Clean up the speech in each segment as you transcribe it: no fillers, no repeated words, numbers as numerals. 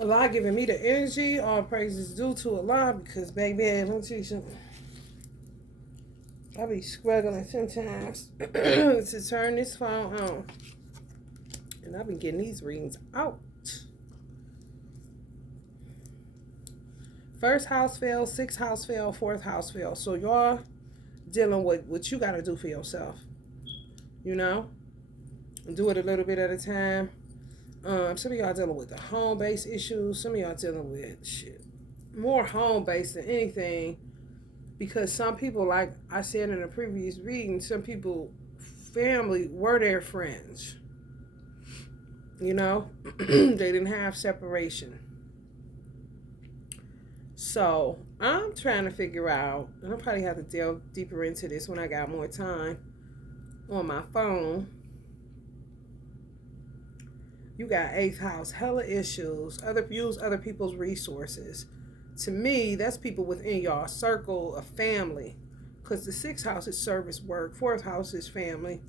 Allah giving me the energy. All praises due to Allah because, baby, let me tell you something. I be struggling sometimes to turn this phone on. And I've been getting these readings out. First house fell, sixth house fell, fourth house fell. So y'all dealing with what you got to do for yourself. You know? Do it a little bit at a time. Some of y'all dealing with the home-based issues. Some of y'all dealing with shit more home-based than anything. Because some people, like I said in a previous reading, some people, family were their friends. You know? They didn't have separation. So I'm trying to figure out, and I'll probably have to delve deeper into this when I got more time on my phone. You got eighth house, hella issues, use other people's resources. To me, that's people within y'all circle of family. Because the sixth house is service work, fourth house is family.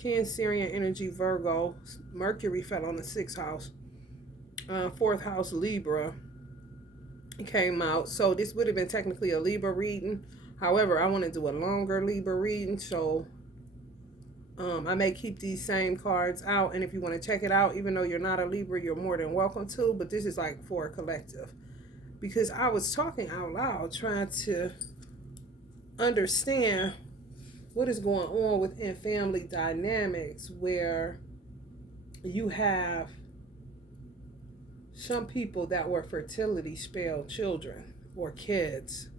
Cancerian energy, Virgo, Mercury fell on the sixth house. Fourth house, Libra came out. So this would have been technically a Libra reading. However, I want to do a longer Libra reading. So I may keep these same cards out. And if you want to check it out, even though you're not a Libra, you're more than welcome to. But this is like for a collective. Because I was talking out loud, trying to understand what is going on within family dynamics where you have some people that were fertility spell children or kids.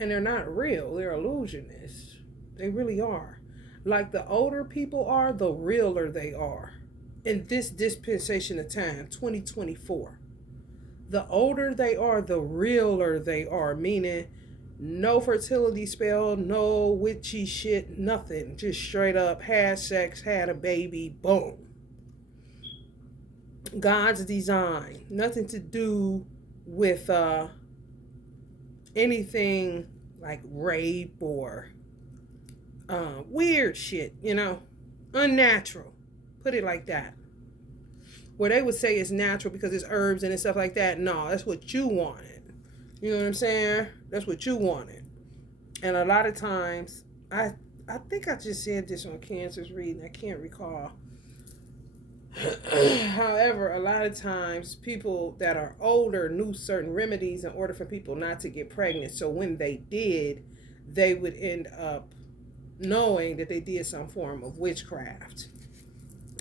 And they're not real. They're illusionists. They really are. Like the older people are, the realer they are. In this dispensation of time, 2024. The older they are, the realer they are. Meaning, no fertility spell, no witchy shit, nothing. Just straight up had sex, had a baby, boom. God's design. Nothing to do with anything like rape or weird shit, you know. Unnatural. Put it like that. Where they would say it's natural because it's herbs and stuff like that. No, that's what you wanted. You know what I'm saying? That's what you wanted. And a lot of times, I think I just said this on Cancer's reading. I can't recall. However, a lot of times people that are older knew certain remedies in order for people not to get pregnant. So when they did, they would end up knowing that they did some form of witchcraft.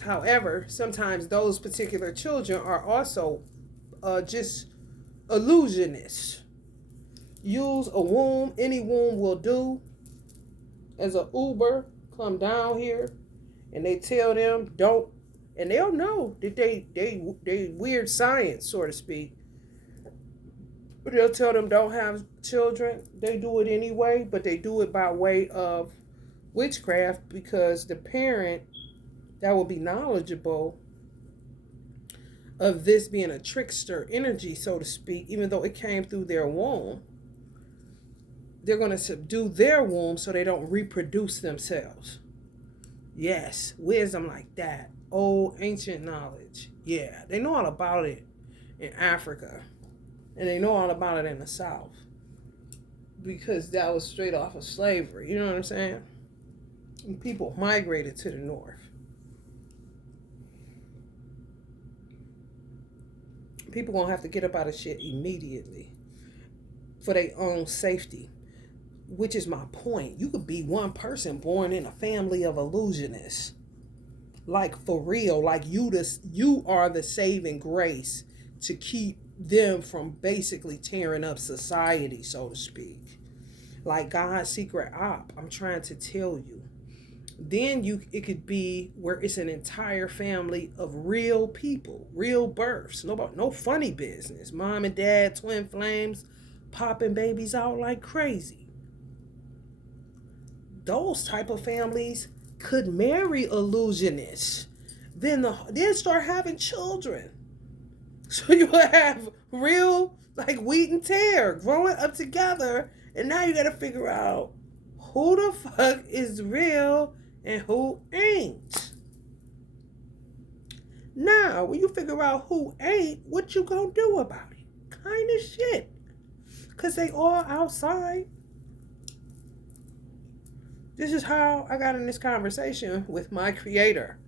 However, sometimes those particular children are also just illusionists. Use a womb, any womb will do, as a Uber, come down here, and they tell them don't, and they'll know that they weird science, so to speak. But they'll tell them don't have children. They do it anyway, but they do it by way of witchcraft because the parent that will be knowledgeable of this being a trickster energy, so to speak, even though it came through their womb, they're going to subdue their womb so they don't reproduce themselves. Yes, wisdom like that. Old ancient knowledge. Yeah, they know all about it in Africa. And they know all about it in the South. Because that was straight off of slavery. You know what I'm saying? And people migrated to the North. People gonna have to get up out of shit immediately for their own safety. Which is my point. You could be one person born in a family of illusionists. Like for real. Like you are the saving grace to keep them from basically tearing up society, so to speak. Like God's secret op. I'm trying to tell you. Then it could be where it's an entire family of real people, real births. No funny business. Mom and dad, twin flames, popping babies out like crazy. Those type of families could marry illusionists. Then start having children. So you will have real like wheat and tear growing up together. And now you got to figure out who the fuck is real and who ain't. Now, when you figure out who ain't, what you gonna do about it? Kind of shit. Because they all outside. This is how I got in this conversation with my creator.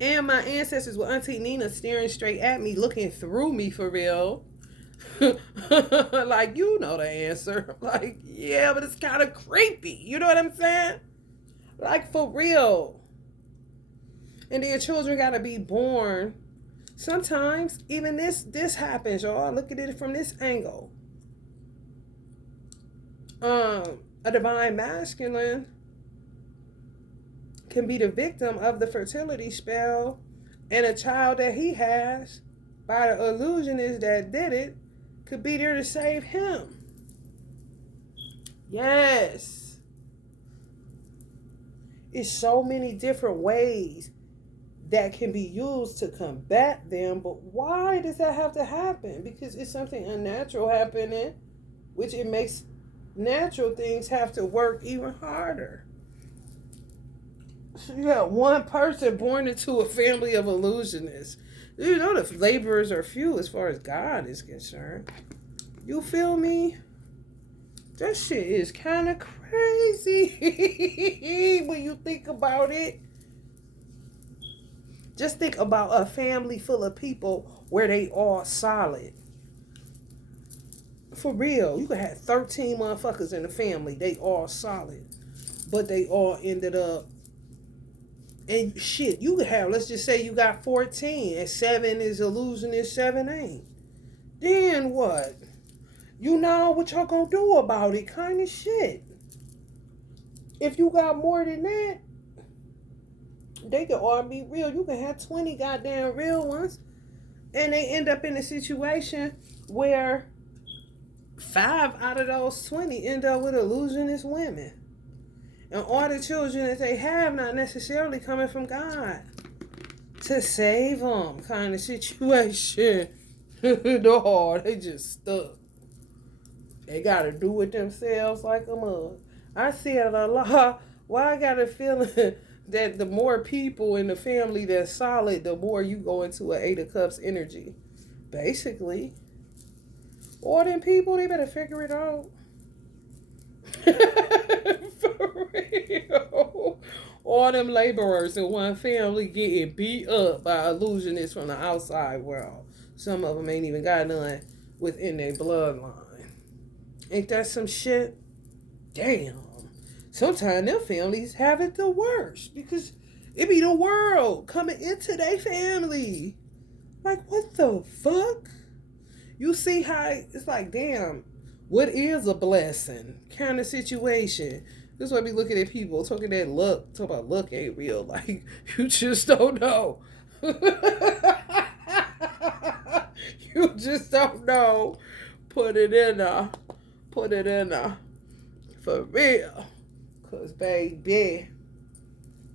And my ancestors with Auntie Nina staring straight at me, looking through me for real. Like, you know the answer. Like, yeah, but it's kind of creepy. You know what I'm saying? Like, for real. And then children got to be born. Sometimes even this happens, y'all. Look at it from this angle. A divine masculine can be the victim of the fertility spell, and a child that he has by the illusionist that did it could be there to save him. Yes. It's so many different ways that can be used to combat them, but why does that have to happen? Because it's something unnatural happening, which it makes natural things have to work even harder. So you got one person born into a family of illusionists. You know the laborers are few as far as God is concerned. You feel me? That shit is kind of crazy when you think about it. Just think about a family full of people where they all solid. For real, you could have 13 motherfuckers in the family. They all solid. But they all ended up. And shit, you could have, let's just say you got 14 and 7 is illusionist, 7 ain't. Then what? You know what y'all gonna do about it, kind of shit. If you got more than that, they could all be real. You can have 20 goddamn real ones. And they end up in a situation where 5 out of those 20 end up with illusionist women. And all the children that they have not necessarily coming from God to save them, kind of situation. No, they just stuck. They got to do it themselves like a mug. I said a lot. Why I got a feeling that the more people in the family that's solid, the more you go into an 8 of Cups energy. Basically. All them people, they better figure it out. For real. All them laborers in one family getting beat up by illusionists from the outside world. Some of them ain't even got none within their bloodline. Ain't that some shit? Damn. Sometimes them families have it the worst because it be the world coming into their family. Like, what the fuck? You see how it's like, damn, what is a blessing kind of situation? This is why we looking at people talking that luck. Talk about luck ain't real. Like, you just don't know. You just don't know. Put it in there. Put it in there. For real. Because, baby.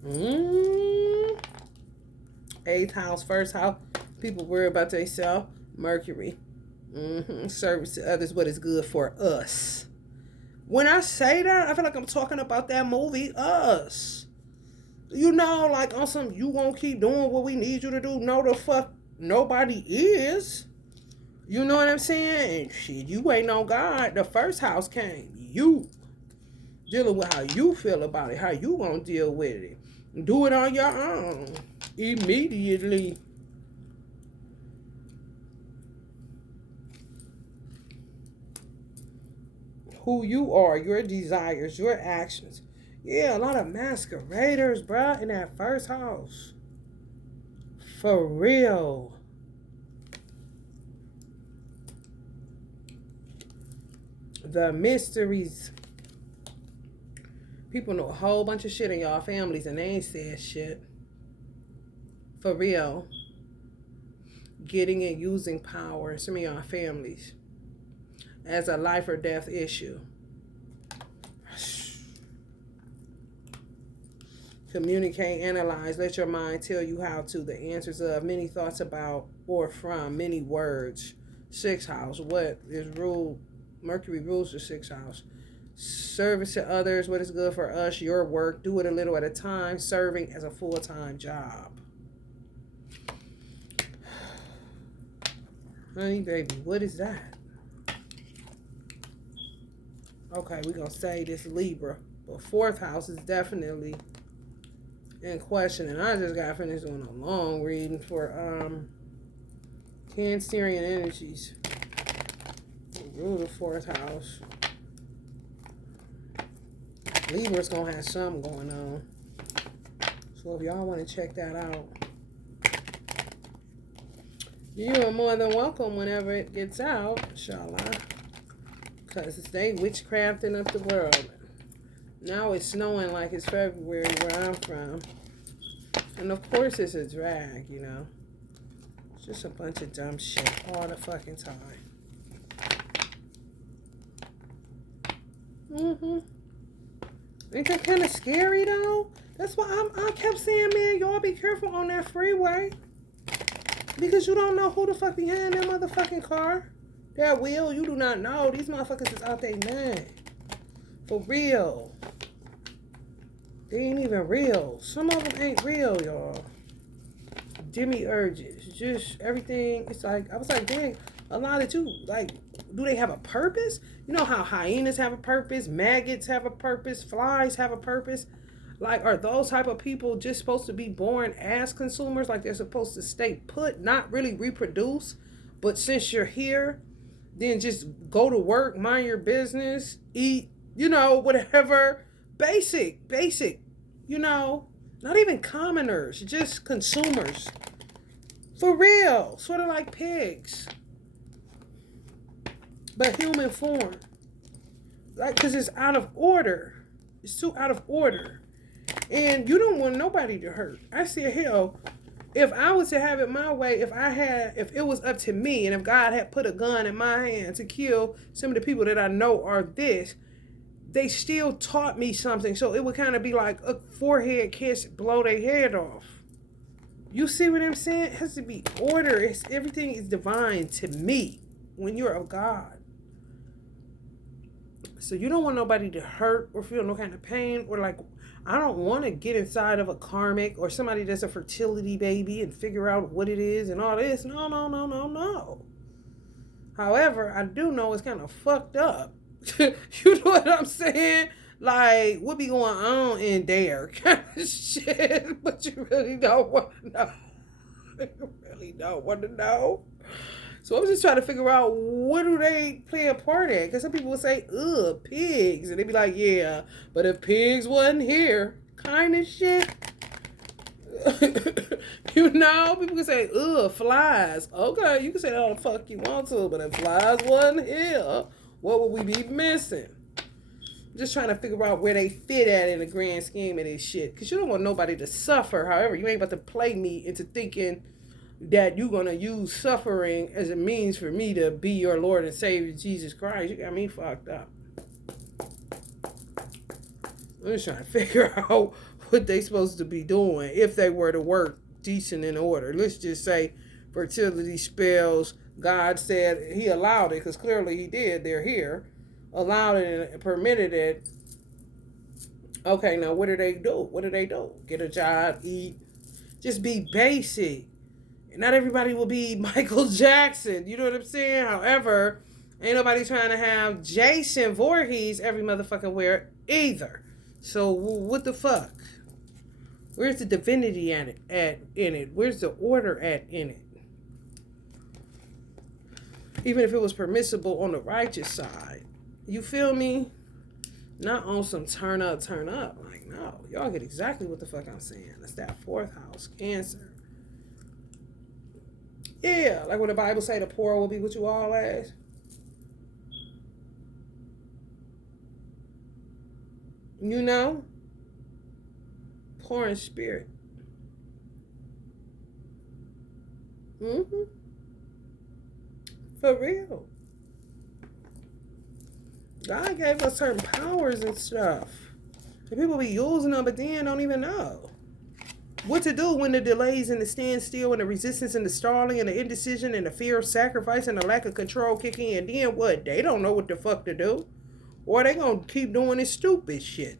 8th house, 1st house. People worry about themselves. Mercury. Service to others, what is good for us. When I say that, I feel like I'm talking about that movie, Us. You know, like on some, you won't keep doing what we need you to do. No, the fuck, nobody is. You know what I'm saying? And shit, you ain't on God. The 1st house came. You. Dealing with how you feel about it. How you gonna deal with it. Do it on your own. Immediately. Who you are, your desires, your actions. Yeah, a lot of masqueraders, bruh, in that 1st house. For real. The mysteries. People know a whole bunch of shit in y'all families and they ain't said shit. For real. Getting and using power in some of y'all families as a life or death issue. Communicate, analyze, let your mind tell you how to. The answers of many thoughts about or from many words. 6th house, what is ruled? Mercury rules the 6th house. Service to others, what is good for us, your work. Do it a little at a time. Serving as a full-time job. Honey, baby, what is that? Okay, we're going to say this Libra. But fourth house is definitely in question. And I just got finished doing a long reading for Cancerian energies. Rule the fourth house. Libra's going to have something going on. So if y'all want to check that out, you are more than welcome whenever it gets out, inshallah. Because they witchcrafting up the world. Now it's snowing like it's February where I'm from. And of course it's a drag, you know. It's just a bunch of dumb shit all the fucking time. Ain't that kind of scary though? That's why I kept saying, man, y'all be careful on that freeway. Because you don't know who the fuck behind that motherfucking car. That wheel, you do not know. These motherfuckers is out there mind. For real. They ain't even real. Some of them ain't real, y'all. Demiurges. Just everything. It's like, I was like, dang, a lot of you, like, do they have a purpose? You know how hyenas have a purpose? Maggots have a purpose? Flies have a purpose? Like, are those type of people just supposed to be born as consumers? Like, they're supposed to stay put, not really reproduce? But since you're here, then just go to work, mind your business, eat, you know, whatever. Basic, you know, not even commoners, just consumers. For real, sort of like pigs. But human form. Like, because it's out of order. It's too out of order. And you don't want nobody to hurt. I said, hell, if I was to have it my way, if it was up to me, and if God had put a gun in my hand to kill some of the people that I know are this, they still taught me something. So it would kind of be like a forehead kiss, blow their head off. You see what I'm saying? It has to be order. Everything is divine to me when you're of God. So you don't want nobody to hurt or feel no kind of pain, or like, I don't want to get inside of a karmic or somebody that's a fertility baby and figure out what it is and all this. No. However, I do know it's kind of fucked up. You know what I'm saying? Like, what be going on in there kind of shit, but you really don't want to know. You really don't want to know. So I was just trying to figure out, what do they play a part in? Because some people would say, ugh, pigs. And they'd be like, yeah, but if pigs wasn't here, kind of shit. You know, people can say, ugh, flies. Okay, you can say that all the fuck you want to, but if flies wasn't here, what would we be missing? I'm just trying to figure out where they fit at in the grand scheme of this shit. Because you don't want nobody to suffer. However, you ain't about to play me into thinking that you're going to use suffering as a means for me to be your Lord and Savior, Jesus Christ. You got me fucked up. I'm just trying to figure out what they supposed to be doing if they were to work decent in order. Let's just say fertility spells. God said he allowed it, because clearly he did. They're here. Allowed it and permitted it. Okay, now what do they do? What do they do? Get a job, eat. Just be basic. Not everybody will be Michael Jackson. You know what I'm saying? However, ain't nobody trying to have Jason Voorhees every motherfucking where either. So what the fuck? Where's the divinity in it? Where's the order in it? Even if it was permissible on the righteous side. You feel me? Not on some turn up. Like, no. Y'all get exactly what the fuck I'm saying. It's that fourth house, Cancer. Yeah, like when the Bible say the poor will be with you always. You know? Poor in spirit. For real. God gave us certain powers and stuff. And people be using them, but then don't even know what to do when the delays and the standstill and the resistance and the stalling and the indecision and the fear of sacrifice and the lack of control kick in. Then what? They don't know what the fuck to do. Or they gonna keep doing this stupid shit.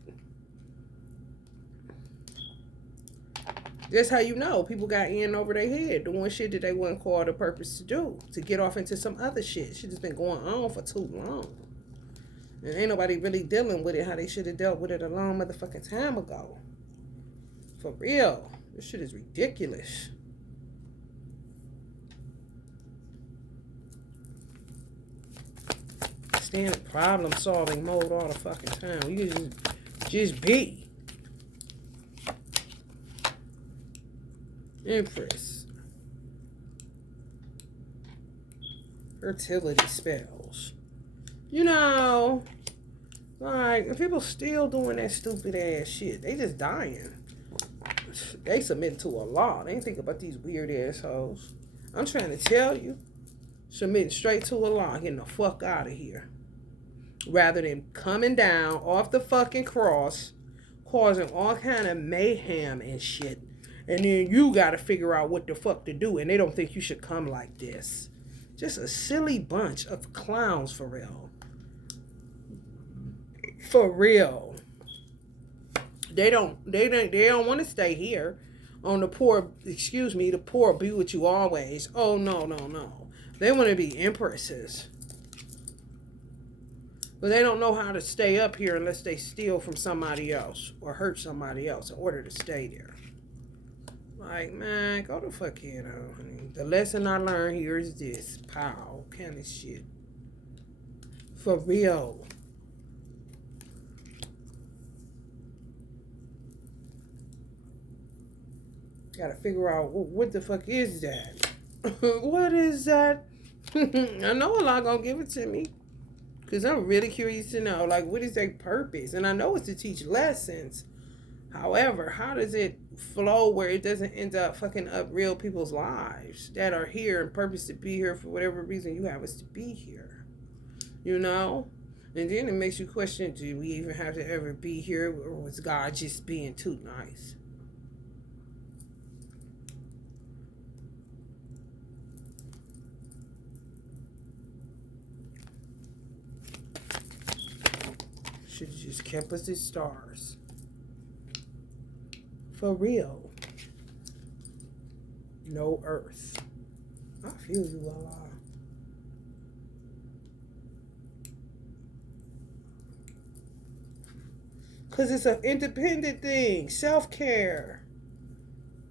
That's how you know people got in over their head doing shit that they wasn't called a purpose to do, to get off into some other shit. Shit has been going on for too long. And ain't nobody really dealing with it how they should have dealt with it a long motherfucking time ago. For real. This shit is ridiculous. Stay in a problem solving mode all the fucking time. You just be. Empress. Fertility spells. You know, like, people still doing that stupid ass shit. They just dying. They submit to a law. They ain't think about these weird assholes. I'm trying to tell you. Submitting straight to a law. Getting the fuck out of here. Rather than coming down off the fucking cross, causing all kind of mayhem and shit. And then you got to figure out what the fuck to do. And they don't think you should come like this. Just a silly bunch of clowns, for real. For real. They don't want to stay here on the poor be with you always. Oh, no. They want to be empresses. But they don't know how to stay up here unless they steal from somebody else or hurt somebody else in order to stay there. Like, man, go the fuck in. The lesson I learned here is this. Pow, kind of shit. For real. Gotta figure out what the fuck is that? What is that? I know Allah gonna give it to me. Because I'm really curious to know, like, what is their purpose? And I know it's to teach lessons. However, how does it flow where it doesn't end up fucking up real people's lives that are here and purpose to be here for whatever reason you have us to be here? You know? And then it makes you question, do we even have to ever be here? Or was God just being too nice? Should have just kept us as stars. For real. No earth. I feel you, Allah. Because it's an independent thing. Self-care.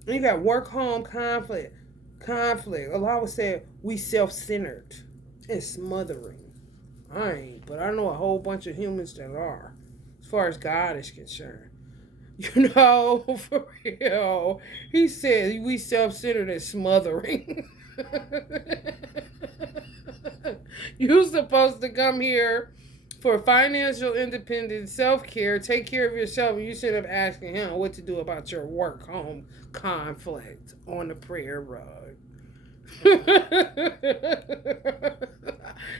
And you got work-home conflict. Allah would say we self-centered and smothering. I ain't, but I know a whole bunch of humans that are, as far as God is concerned. You know, for real. He said we self-centered and smothering. You're supposed to come here for financial independence, self-care, take care of yourself, and you sit up asking him what to do about your work-home conflict on the prayer rug.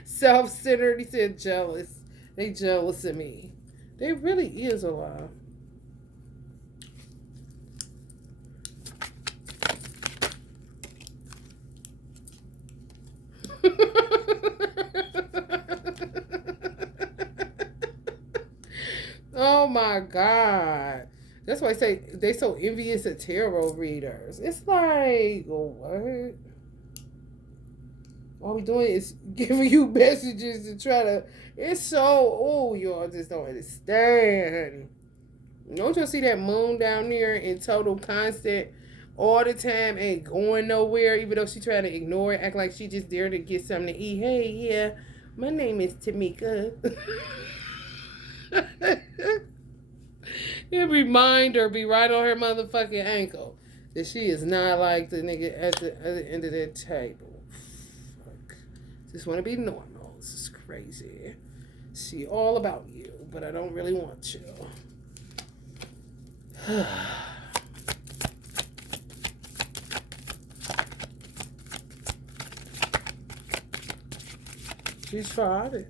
Self-centered. He said jealous. They jealous of me. They really is a lot. Oh my God. That's why I say they so envious of tarot readers. It's like, what? All we doing is giving you messages to try to. It's so. Y'all just don't understand. Don't you see that moon down there in total constant all the time, ain't going nowhere, even though she trying to ignore it, act like she just there to get something to eat. Hey, yeah, my name is Tamika. It reminder be right on her motherfucking ankle that she is not like the nigga at the other end of that table. Just want to be normal. This is crazy. See all about you, but I don't really want you. She's farted.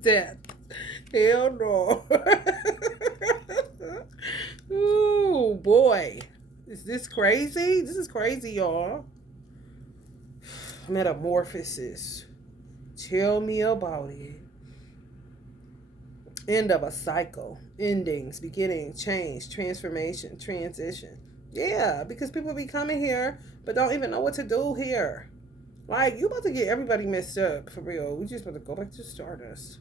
Death. Hell no. Ooh, boy. Is this crazy? This is crazy, y'all. Metamorphosis. Tell me about it. End of a cycle. Endings, beginning, change, transformation, transition. Yeah, because people be coming here but don't even know what to do here. Like, you about to get everybody messed up, for real. We just about to go back to Stardust.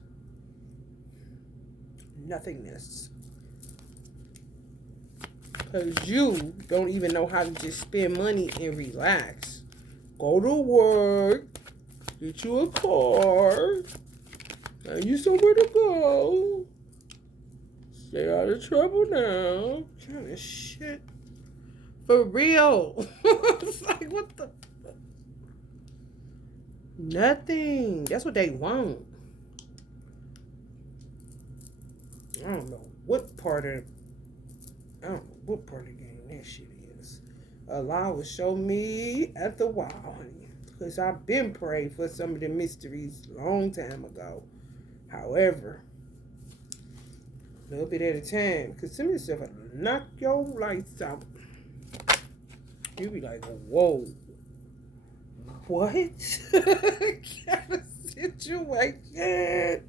Nothingness. Because you don't even know how to just spend money and relax. Go to work, get you a car, and you somewhere to go. Stay out of trouble now. Kind of shit. For real. It's like, what the? Nothing. That's what they want. I don't know what part of the game that shit is. Allah will show me at the while, honey. Because I've been praying for some of the mysteries a long time ago. However, a little bit at a time. Because some of this stuff will knock your lights out. You be like, whoa. What? Kind of situation.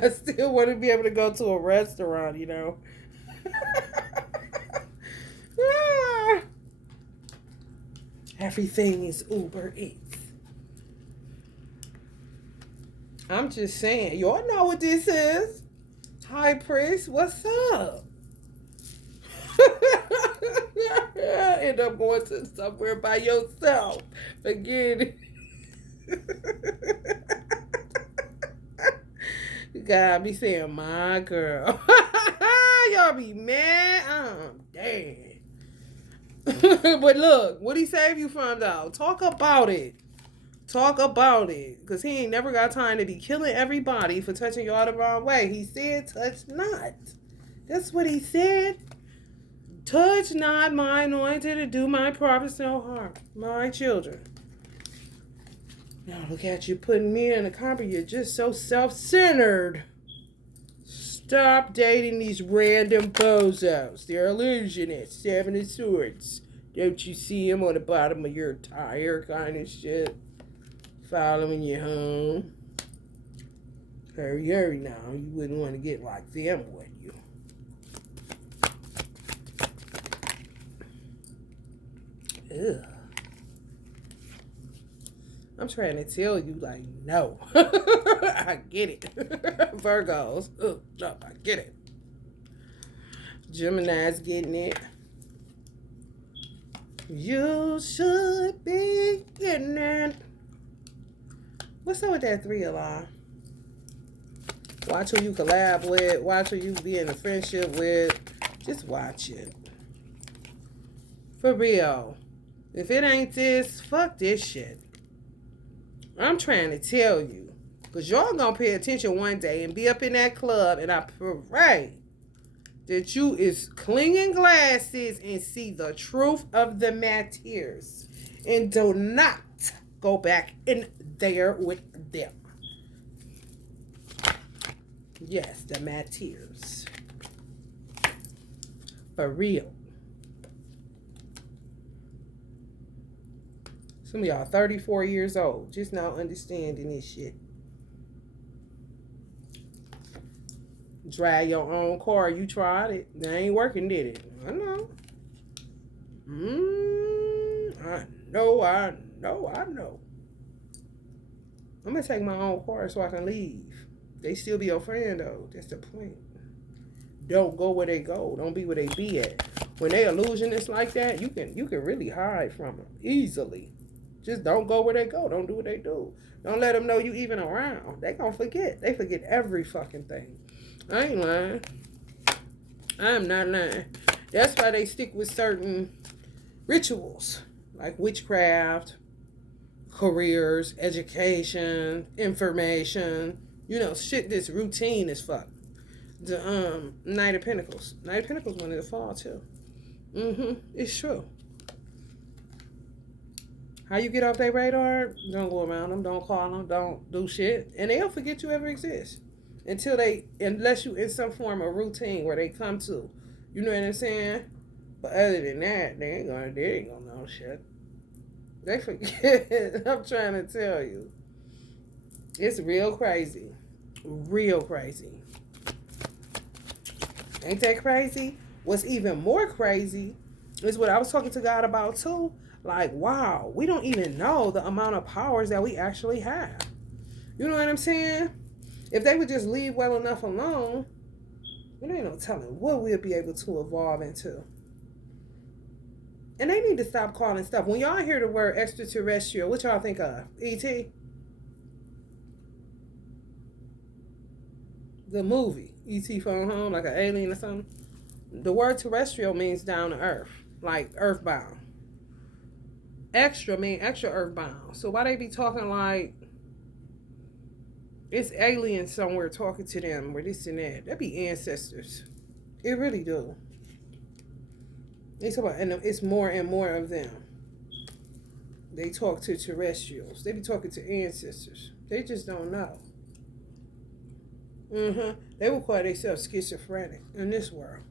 I still want to be able to go to a restaurant, you know. Everything is Uber Eats. I'm just saying, y'all know what this is. High Priest, what's up? End up going to somewhere by yourself. Forget it. You gotta be saying, my girl. Y'all be mad. I'm dead. But look, what he save you from, though? Talk about it. Talk about it. Because he ain't never got time to be killing everybody for touching y'all the wrong way. He said, touch not. That's what he said. Touch not my anointed to do my prophets no harm. My children. Now look at you putting me in a combo. You're just so self-centered. Stop dating these random bozos. They're illusionists. Seven of Swords. Don't you see him on the bottom of your tire kind of shit? Following you home. Hurry, hurry now. You wouldn't want to get like them, would you? Ugh. I'm trying to tell you, like, no. I get it. Virgos. Ugh, no, I get it. Gemini's getting it. You should be getting it. What's up with that 3 alarm? Watch who you collab with. Watch who you be in a friendship with. Just watch it. For real. If it ain't this, fuck this shit. I'm trying to tell you. Because y'all gonna pay attention one day and be up in that club, and I pray that you is clinging glasses and see the truth of the matters. And do not go back in there with them. Yes, the matters. For real. Some of y'all 34 years old, just now understanding this shit. Drive your own car, you tried it. That ain't working, did it? I know. I know. I'm gonna take my own car so I can leave. They still be your friend though. That's the point. Don't go where they go. Don't be where they be at. When they illusionists like that, you can really hide from them easily. Just don't go where they go. Don't do what they do. Don't let them know you even around. They gonna forget. They forget every fucking thing. I ain't lying. I am not lying. That's why they stick with certain rituals. Like witchcraft, careers, education, information. You know, shit that's routine as fuck. The Knight of Pentacles. Knight of Pentacles wanted to fall too. It's true. How you get off their radar? Don't go around them. Don't call them. Don't do shit. And they'll forget you ever exist. Unless you in some form of routine where they come to. You know what I'm saying? But other than that, they ain't gonna know shit. They forget. I'm trying to tell you. It's real crazy. Real crazy. Ain't that crazy? What's even more crazy is what I was talking to God about too. Like, wow, we don't even know the amount of powers that we actually have. You know what I'm saying? If they would just leave well enough alone, there ain't no telling what we'll be able to evolve into. And they need to stop calling stuff. When y'all hear the word extraterrestrial, what y'all think of? E.T.? The movie. E.T. Phone Home, like an alien or something. The word terrestrial means down to earth, like earthbound. Extra mean extra earthbound. So why they be talking like it's aliens somewhere talking to them or this and that? That be ancestors. It really do. They talk about, and it's more and more of them. They talk to terrestrials. They be talking to ancestors. They just don't know. They will call themselves schizophrenic in this world.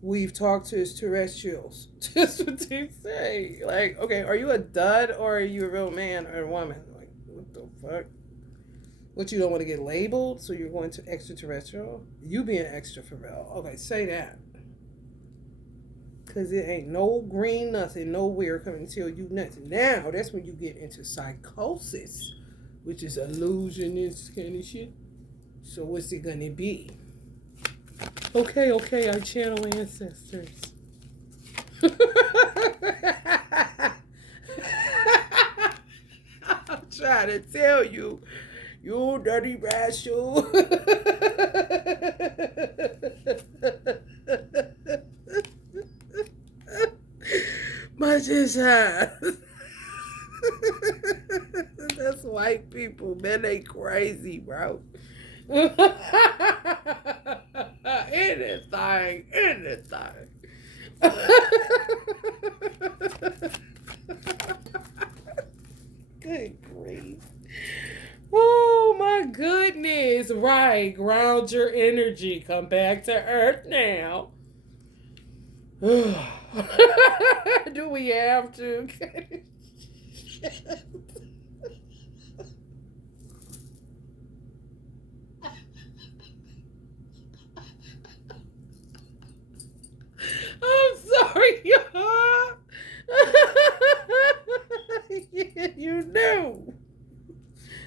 We've talked to terrestrials. That's what they say. Like, okay, are you a dud or are you a real man or a woman? Like, what the fuck? What, you don't want to get labeled, so you're going to extraterrestrial? You being extra for real. Okay, say that. Because it ain't no green nothing nowhere coming to tell you nothing. Now, that's when you get into psychosis, which is illusionist kind of shit. So what's it going to be? Okay, I channel ancestors. I'm trying to tell you, you dirty rascal. Much is that. That's white people, man. They crazy, bro. Anything. Good grief. Oh my goodness. Right. Ground your energy. Come back to earth now. Do we have to? I'm sorry, y'all. You knew.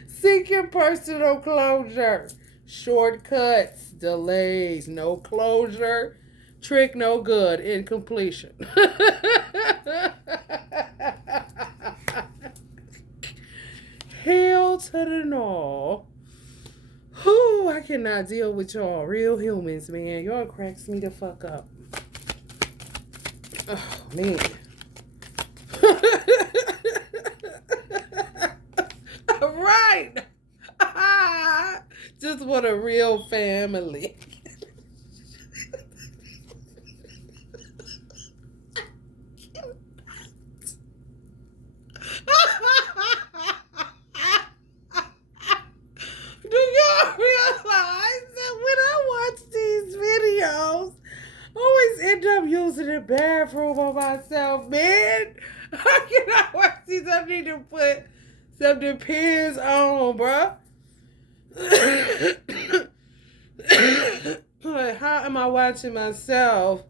Seeking personal closure. Shortcuts, delays, no closure. Trick no good, incompletion. Hell to the no. Whew, I cannot deal with y'all. Real humans, man. Y'all cracks me the fuck up. Oh, man. Right. Just want a real family. Do y'all realize that when I watch these videos, I always end up using the bathroom on myself, man? How can I watch these? I need to put some Depends on, bruh. Like, how am I watching myself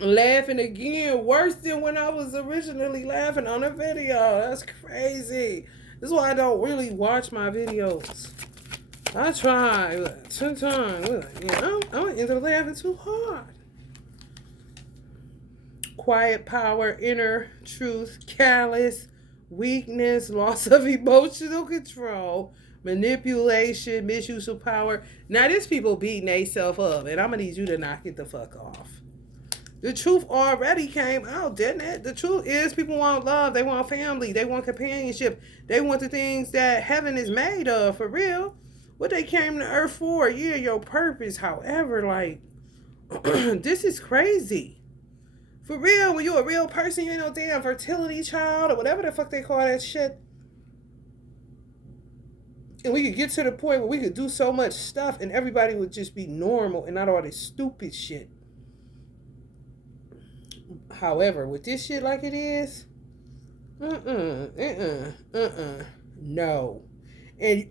laughing again worse than when I was originally laughing on a video? That's crazy. This is why I don't really watch my videos. I try, but sometimes, I'm end up laughing too hard. Quiet power, inner truth, callous, weakness, loss of emotional control, manipulation, misuse of power. Now, these people beating themselves up, and I'm going to need you to knock it the fuck off. The truth already came out, didn't it? The truth is people want love, they want family, they want companionship, they want the things that heaven is made of, for real. What they came to earth for, yeah, your purpose. However, like, this is crazy. For real, when you're a real person, you ain't no damn fertility child or whatever the fuck they call that shit. And we could get to the point where we could do so much stuff and everybody would just be normal and not all this stupid shit. However, with this shit like it is, No. And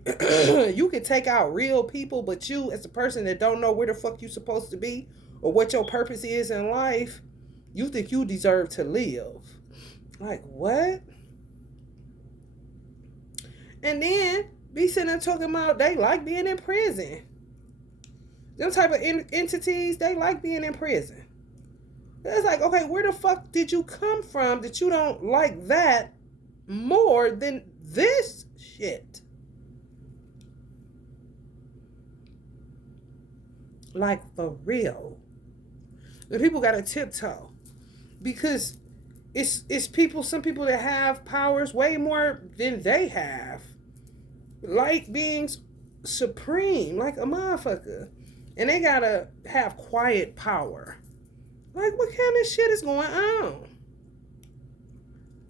you can take out real people, but you, as a person that don't know where the fuck you supposed to be or what your purpose is in life, you think you deserve to live. Like, what? And then be sitting there talking about they like being in prison. Them type of entities, they like being in prison. It's like, okay, where the fuck did you come from that you don't like that more than this shit? Like, for real. The people gotta tiptoe. Because it's people, some people that have powers way more than they have. Light beings supreme, like a motherfucker. And they gotta have quiet power. Like, what kind of shit is going on?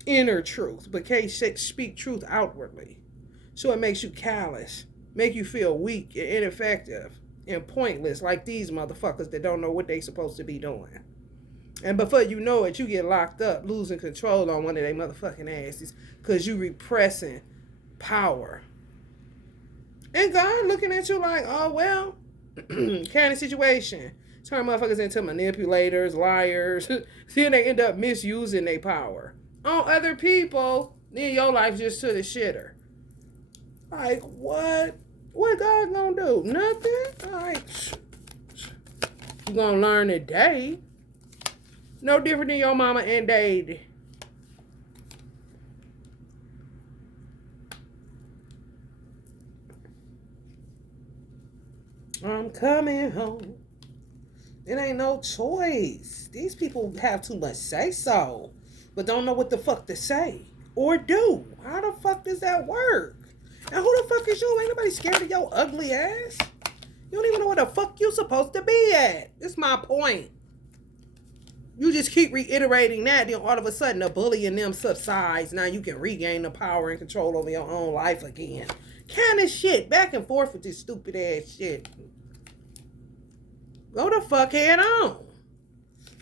Inner truth, but can't speak truth outwardly. So it makes you callous, make you feel weak and ineffective and pointless, like these motherfuckers that don't know what they supposed to be doing. And before you know it, you get locked up, losing control on one of their motherfucking asses because you repressing power. And God looking at you like, oh, well, kind of situation. Turn motherfuckers into manipulators, liars. Then they end up misusing their power on other people. Then your life just to the shitter. Like, what? What God gonna do? Nothing? Like, you gonna learn today. No different than your mama and daddy. I'm coming home. It ain't no choice. These people have too much say so, but don't know what the fuck to say or do. How the fuck does that work? And who the fuck is you? Ain't nobody scared of your ugly ass. You don't even know where the fuck you supposed to be at. That's my point. You just keep reiterating that, then all of a sudden the bullying them subsides. Now you can regain the power and control over your own life again. Kind of shit. Back and forth with this stupid ass shit. Go the fuck head on.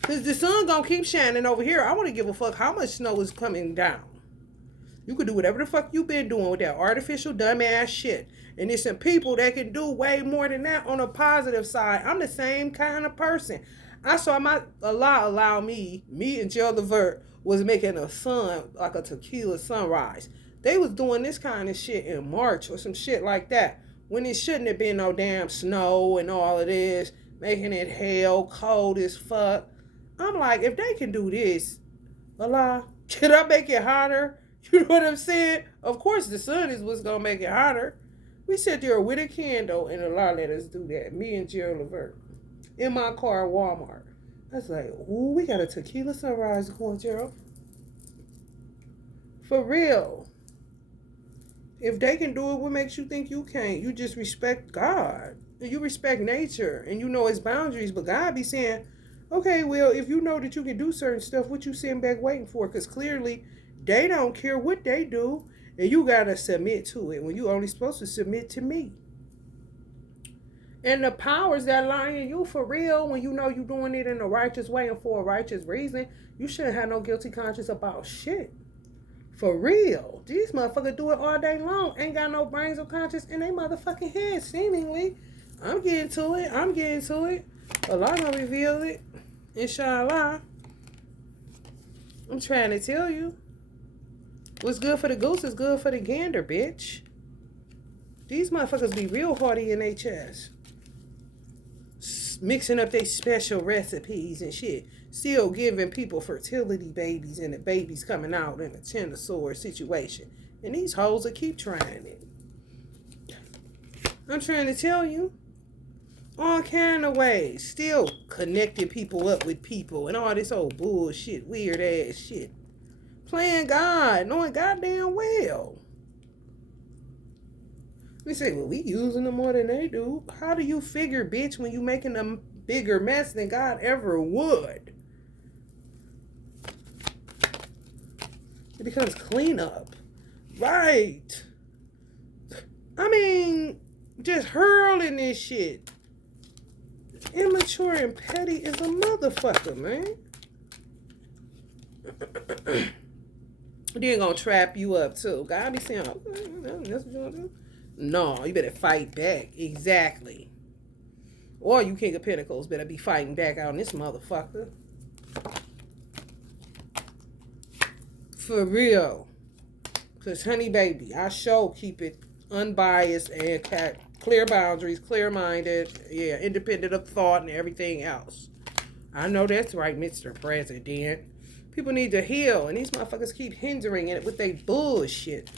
Because the sun gonna keep shining over here. I want to give a fuck how much snow is coming down. You can do whatever the fuck you been doing with that artificial dumbass shit. And there's some people that can do way more than that on a positive side. I'm the same kind of person. I saw Allah allow me and Jill Levert was making a sun, like a tequila sunrise. They was doing this kind of shit in March or some shit like that. When it shouldn't have been no damn snow and all of this. Making it hell cold as fuck. I'm like, if they can do this, Allah, can I make it hotter? You know what I'm saying? Of course, the sun is what's gonna make it hotter. We sat there with a candle and Allah let us do that. Me and Gerald Levert in my car at Walmart. I was like, ooh, we got a tequila sunrise going, Gerald. For real. If they can do it, what makes you think you can't? You just respect God. You respect nature and you know its boundaries, but God be saying, okay, well, if you know that you can do certain stuff, what you sitting back waiting for? Because clearly they don't care what they do and you got to submit to it when you only supposed to submit to me. And the powers that lie in you for real, when you know you're doing it in a righteous way and for a righteous reason, you shouldn't have no guilty conscience about shit. For real. These motherfuckers do it all day long. Ain't got no brains or conscience in their motherfucking head, seemingly. I'm getting to it. Allah gonna reveal it. Inshallah. I'm trying to tell you. What's good for the goose is good for the gander, bitch. These motherfuckers be real hardy in their chest. Mixing up their special recipes and shit. Still giving people fertility babies and the babies coming out in a tender sore situation. And these hoes will keep trying it. I'm trying to tell you. All kind of ways. Still connecting people up with people and all this old bullshit, weird ass shit. Playing God, knowing goddamn well. We say, well, we using them more than they do. How do you figure, bitch, when you making a bigger mess than God ever would? It becomes cleanup. Right. I mean, just hurling this shit. Immature and petty is a motherfucker, man. Then gonna trap you up too. God be saying, oh, that's what you gonna do? No, you better fight back. Exactly. Or you King of Pentacles better be fighting back on this motherfucker. For real. Because, honey, baby, I sure keep it unbiased and clear boundaries, clear-minded, yeah, independent of thought and everything else. I know that's right, Mr. President. People need to heal, and these motherfuckers keep hindering it with their bullshit.